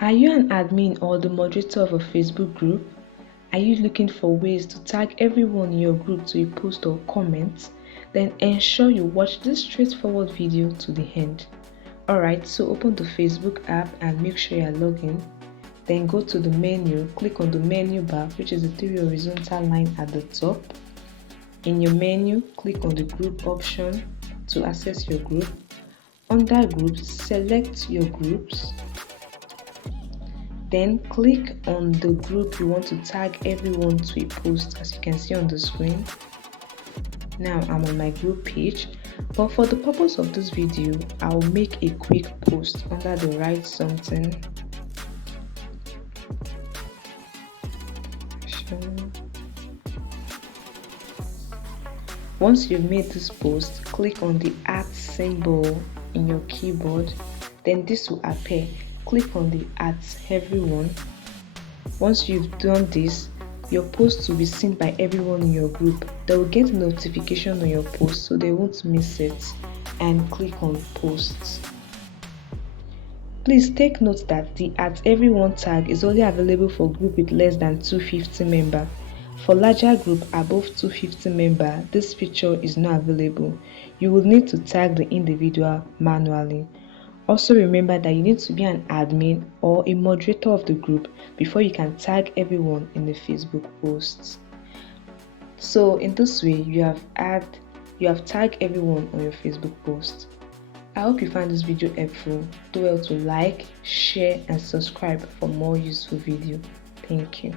Are you an admin or the moderator of a Facebook group? Are you looking for ways to tag everyone in your group to a post or comment? Then ensure you watch this straightforward video to the end. Alright, so open the Facebook app and make sure you are logged in. Then go to the menu, click on the menu bar, which is the three horizontal line at the top. In your menu, click on the group option to access your group. Under groups, select your groups. Then click on the group you want to tag everyone to a post, as you can see on the screen. Now I'm on my group page, but for the purpose of this video, I'll make a quick post under the write something. Once you've made this post, click on the @ symbol in your keyboard, then this will appear. Click on the @everyone. Once you've done this, your post will be seen by everyone in your group. They will get a notification on your post so they won't miss it, and click on posts. Please take note that the @everyone tag is only available for group with less than 250 members. For larger group above 250 members, this feature is not available. You will need to tag the individual manually. Also remember that you need to be an admin or a moderator of the group before you can tag everyone in the Facebook posts. So in this way, you have tagged everyone on your Facebook post. I hope you find this video helpful. Do well to like, share and subscribe for more useful videos. Thank you.